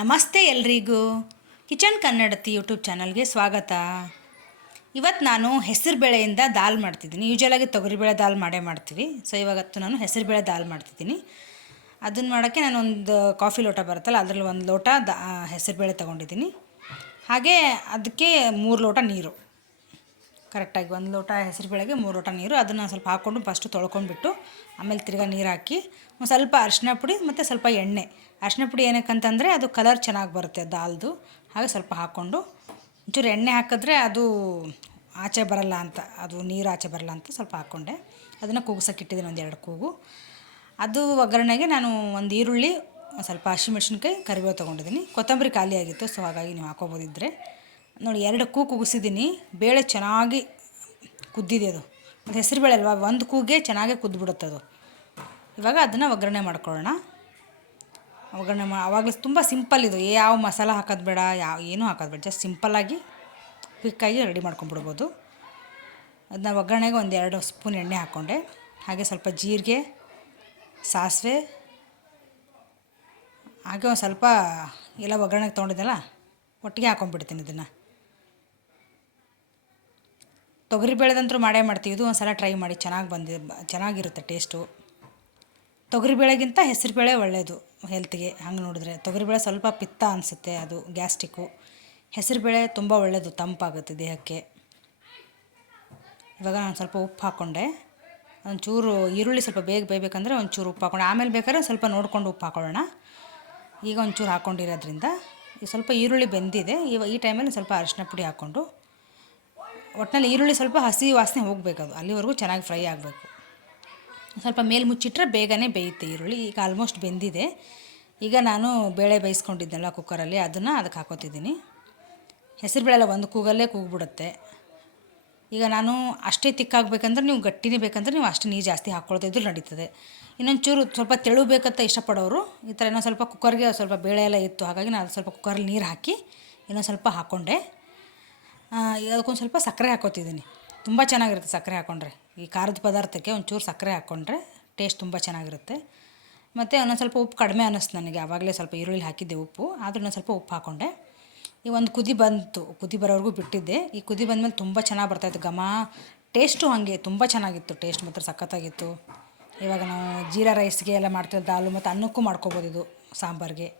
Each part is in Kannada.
ನಮಸ್ತೆ ಎಲ್ರಿಗೂ ಕಿಚನ್ ಕನ್ನಡತಿ ಯೂಟ್ಯೂಬ್ ಚಾನಲ್ಗೆ ಸ್ವಾಗತ. ಇವತ್ತು ನಾನು ಹೆಸರು ಬೇಳೆಯಿಂದ ದಾಲ್ ಮಾಡ್ತಿದ್ದೀನಿ. ಯೂಶಲಾಗಿ ತೊಗರಿಬೇಳೆ ದಾಲ್ ಮಾಡ್ತೀವಿ. ಸೊ ಇವಾಗತ್ತು ನಾನು ಹೆಸರು ಬೇಳೆ ದಾಲ್ ಮಾಡ್ತಿದ್ದೀನಿ. ಅದನ್ನು ಮಾಡೋಕ್ಕೆ ನಾನು ಒಂದು ಕಾಫಿ ಲೋಟ ಬರುತ್ತಲ್ಲ, ಅದರಲ್ಲಿ ಒಂದು ಲೋಟ ಹೆಸರು ಬೇಳೆ ತೊಗೊಂಡಿದ್ದೀನಿ. ಹಾಗೆ ಅದಕ್ಕೆ 3 ಲೋಟ ನೀರು, ಕರೆಕ್ಟಾಗಿ 1 ಲೋಟ ಹೆಸರು ಬೇಳೆಗೆ 3 ಲೋಟ ನೀರು. ಅದನ್ನು ಸ್ವಲ್ಪ ಹಾಕ್ಕೊಂಡು ಫಸ್ಟು ತೊಳ್ಕೊಂಡ್ಬಿಟ್ಟು ಆಮೇಲೆ ತಿರ್ಗಾ ನೀರು ಹಾಕಿ ಒಂದು ಸ್ವಲ್ಪ ಅರಿಶಿನ ಪುಡಿ ಮತ್ತು ಸ್ವಲ್ಪ ಎಣ್ಣೆ. ಅರಿಶಿನ ಪುಡಿ ಏನಕ್ಕಂತಂದರೆ ಅದು ಕಲರ್ ಚೆನ್ನಾಗಿ ಬರುತ್ತೆ ದಾಲ್ದು. ಹಾಗೆ ಸ್ವಲ್ಪ ಹಾಕ್ಕೊಂಡು ಒಂಚೂರು ಎಣ್ಣೆ ಹಾಕಿದ್ರೆ ಅದು ಆಚೆ ಬರಲ್ಲ ಅಂತ, ಅದು ನೀರು ಆಚೆ ಬರಲ್ಲ ಅಂತ ಸ್ವಲ್ಪ ಹಾಕ್ಕೊಂಡೆ. ಅದನ್ನು ಕೂಗ್ಸೋಕ್ಕಿಟ್ಟಿದ್ದೀನಿ, 1-2 ಕೂಗು. ಅದು ಒಗ್ಗರಣೆಗೆ ನಾನು ಒಂದು ಈರುಳ್ಳಿ, ಸ್ವಲ್ಪ ಹಸಿಮೆಣ್ಸಿನ್ಕಾಯಿ, ಕರಿಬೇವು ತೊಗೊಂಡಿದ್ದೀನಿ. ಕೊತ್ತಂಬರಿ ಖಾಲಿ ಆಗಿತ್ತು, ಸೊ ಹಾಗಾಗಿ ನೀವು ಹಾಕೋಬೋದಿದ್ದರೆ ನೋಡಿ. 2 ಕೂಗು ಕೂಗಿಸಿದ್ದೀನಿ. ಬೇಳೆ ಚೆನ್ನಾಗಿ ಕುದ್ದಿದೆ ಅದು. ಅದು ಹೆಸರು ಬೇಳೆ ಅಲ್ವಾ, ಒಂದು ಕೂಗೆ ಚೆನ್ನಾಗೇ ಕುದ್ದುಬಿಡುತ್ತೆ ಅದು. ಇವಾಗ ಅದನ್ನು ಒಗ್ಗರಣೆ ಮಾಡ್ಕೊಳ್ಳೋಣ. ಆವಾಗಲೇ ತುಂಬ ಸಿಂಪಲ್ ಇದು. ಯಾವ ಮಸಾಲ ಹಾಕೋದು ಬೇಡ, ಏನೂ ಹಾಕೋದು ಬೇಡ. ಜಸ್ಟ್ ಸಿಂಪಲ್ಲಾಗಿ ಕ್ವಿಕ್ಕಾಗಿ ರೆಡಿ ಮಾಡ್ಕೊಂಡ್ಬಿಡ್ಬೋದು. ಅದನ್ನ ಒಗ್ಗರಣೆಗೆ 1-2 ಸ್ಪೂನ್ ಎಣ್ಣೆ ಹಾಕ್ಕೊಂಡೆ. ಹಾಗೆ ಸ್ವಲ್ಪ ಜೀರಿಗೆ, ಸಾಸಿವೆ, ಹಾಗೆ ಒಂದು ಸ್ವಲ್ಪ ಎಲ್ಲ ಒಗ್ಗರಣೆಗೆ ತೊಗೊಂಡಿದ್ದೆಲ್ಲ ಒಟ್ಟಿಗೆ ಹಾಕ್ಕೊಂಡ್ಬಿಡ್ತೀನಿ. ಇದನ್ನು ತೊಗರಿಬೇಳೆದಂತೂ ಮಾಡ್ತೀವಿ. ಇದು ಒಂದು ಸಲ ಟ್ರೈ ಮಾಡಿ, ಚೆನ್ನಾಗಿರುತ್ತೆ ಟೇಸ್ಟು. ತೊಗರಿಬೇಳೆಗಿಂತ ಹೆಸರುಬೇಳೆ ಒಳ್ಳೆಯದು ಹೆಲ್ತ್ಗೆ. ಹಂಗೆ ನೋಡಿದ್ರೆ ತೊಗರಿಬೇಳೆ ಸ್ವಲ್ಪ ಪಿತ್ತ ಅನಿಸುತ್ತೆ, ಅದು ಗ್ಯಾಸ್ಟಿಕ್ಕು. ಹೆಸರುಬೇಳೆ ತುಂಬ ಒಳ್ಳೆಯದು, ತಂಪಾಗುತ್ತೆ ದೇಹಕ್ಕೆ. ಇವಾಗ ನಾನು ಸ್ವಲ್ಪ ಉಪ್ಪು ಹಾಕ್ಕೊಂಡೆ. ಒಂಚೂರು ಈರುಳ್ಳಿ ಸ್ವಲ್ಪ ಬೇಗ ಬೇಯಬೇಕಂದ್ರೆ ಒಂಚೂರು ಉಪ್ಪು ಹಾಕ್ಕೊಂಡೆ. ಆಮೇಲೆ ಬೇಕಾದ್ರೆ ಸ್ವಲ್ಪ ನೋಡಿಕೊಂಡು ಉಪ್ಪು ಹಾಕೊಳ್ಳೋಣ. ಈಗ ಒಂಚೂರು ಹಾಕ್ಕೊಂಡಿರೋದ್ರಿಂದ ಈಗ ಸ್ವಲ್ಪ ಈರುಳ್ಳಿ ಬೆಂದಿದೆ. ಈ ಟೈಮಲ್ಲಿ ಸ್ವಲ್ಪ ಅರಿಶಿನ ಪುಡಿ ಹಾಕ್ಕೊಂಡು, ಒಟ್ಟಿನಲ್ಲಿ ಈರುಳ್ಳಿ ಸ್ವಲ್ಪ ಹಸಿ ವಾಸನೆ ಹೋಗಬೇಕದು, ಅಲ್ಲಿವರೆಗೂ ಚೆನ್ನಾಗಿ ಫ್ರೈ ಆಗಬೇಕು. ಸ್ವಲ್ಪ ಮೇಲೆ ಮುಚ್ಚಿಟ್ರೆ ಬೇಗನೆ ಬೇಯುತ್ತೆ ಈರುಳ್ಳಿ. ಈಗ ಆಲ್ಮೋಸ್ಟ್ ಬೆಂದಿದೆ. ಈಗ ನಾನು ಬೇಳೆ ಬೇಯಿಸ್ಕೊಂಡಿದ್ದೆನಲ್ಲ ಕುಕ್ಕರಲ್ಲಿ, ಅದನ್ನು ಅದಕ್ಕೆ ಹಾಕೋತಿದ್ದೀನಿ. ಹೆಸರುಬೇಳೆಲ್ಲ ಒಂದು ಕೂಗಲ್ಲೇ ಕೂಗ್ಬಿಡುತ್ತೆ. ಈಗ ನಾನು ಅಷ್ಟೇ ತಿಕ್ಕಾಗಬೇಕಂದ್ರೆ, ನೀವು ಗಟ್ಟಿನೇ ಬೇಕಂದ್ರೆ ನೀವು ಅಷ್ಟು ನೀರು ಜಾಸ್ತಿ ಹಾಕ್ಕೊಳ್ತಾ ಇದ್ರೂ ನಡೀತದೆ. ಇನ್ನೊಂಚೂರು ಸ್ವಲ್ಪ ತೆಳು ಬೇಕಂತ ಇಷ್ಟಪಡೋರು ಈ ಥರ ಇನ್ನೊಂದು ಸ್ವಲ್ಪ ಕುಕ್ಕರ್ಗೆ ಸ್ವಲ್ಪ ಬೇಳೆ ಎಲ್ಲ ಇತ್ತು, ಹಾಗಾಗಿ ನಾನು ಸ್ವಲ್ಪ ಕುಕ್ಕರಲ್ಲಿ ನೀರು ಹಾಕಿ ಇನ್ನೊಂದು ಸ್ವಲ್ಪ ಹಾಕ್ಕೊಂಡೆ. ಅದಕ್ಕೊಂದು ಸ್ವಲ್ಪ ಸಕ್ಕರೆ ಹಾಕೋತಿದ್ದೀನಿ. ತುಂಬ ಚೆನ್ನಾಗಿರುತ್ತೆ ಸಕ್ಕರೆ ಹಾಕ್ಕೊಂಡ್ರೆ. ಈ ಖಾರದ ಪದಾರ್ಥಕ್ಕೆ ಒಂಚೂರು ಸಕ್ಕರೆ ಹಾಕ್ಕೊಂಡ್ರೆ ಟೇಸ್ಟ್ ತುಂಬ ಚೆನ್ನಾಗಿರುತ್ತೆ. ಮತ್ತು ಒಂದೊಂದು ಸ್ವಲ್ಪ ಉಪ್ಪು ಕಡಿಮೆ ಅನ್ನಿಸ್ತು ನನಗೆ. ಆವಾಗಲೇ ಸ್ವಲ್ಪ ಈರುಳ್ಳಿ ಹಾಕಿದ್ದೆ ಉಪ್ಪು, ಆದರೂ ಇನ್ನೊಂದು ಸ್ವಲ್ಪ ಉಪ್ಪು ಹಾಕ್ಕೊಂಡೆ. ಈ ಒಂದು ಕುದಿ ಬಂತು, ಕುದಿ ಬರೋವರೆಗೂ ಬಿಟ್ಟಿದ್ದೆ. ಈ ಕುದಿ ಬಂದಮೇಲೆ ತುಂಬ ಚೆನ್ನಾಗಿ ಬರ್ತಾಯಿತ್ತು ಘಮ. ಟೇಸ್ಟು ಹಾಗೆ ತುಂಬ ಚೆನ್ನಾಗಿತ್ತು, ಟೇಸ್ಟ್ ಮಾತ್ರ ಸಖತ್ತಾಗಿತ್ತು. ಇವಾಗ ನಾವು ಜೀರಾ ರೈಸ್ಗೆ ಎಲ್ಲ ಮಾಡ್ತೀವಿ, ದಾಲು ಮತ್ತು ಅನ್ನಕ್ಕೂ ಮಾಡ್ಕೊಬೋದು ಇದು, ಸಾಂಬಾರಿಗೆ.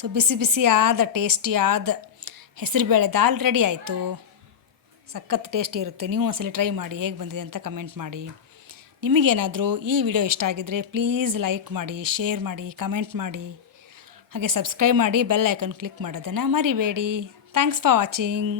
ಸೊ ಬಿಸಿ ಬಿಸಿ ಆದ ಟೇಸ್ಟಿ ಆದ ಹೆಸರುಬೇಳೆ ದಾಲ್ ರೆಡಿ ಆಯಿತು. ಸಖತ್ ಟೇಸ್ಟಿ ಇರುತ್ತೆ. ನೀವು ಒಂದ್ಸಲ ಟ್ರೈ ಮಾಡಿ, ಹೇಗೆ ಬಂದಿದೆ ಅಂತ ಕಮೆಂಟ್ ಮಾಡಿ. ನಿಮಗೇನಾದರೂ ಈ ವಿಡಿಯೋ ಇಷ್ಟ ಆಗಿದ್ದರೆ ಪ್ಲೀಸ್ ಲೈಕ್ ಮಾಡಿ, ಶೇರ್ ಮಾಡಿ, ಕಮೆಂಟ್ ಮಾಡಿ. ಹಾಗೆ ಸಬ್ಸ್ಕ್ರೈಬ್ ಮಾಡಿ, ಬೆಲ್ ಐಕನ್ ಕ್ಲಿಕ್ ಮಾಡೋದನ್ನು ಮರಿಬೇಡಿ. Thanks for watching.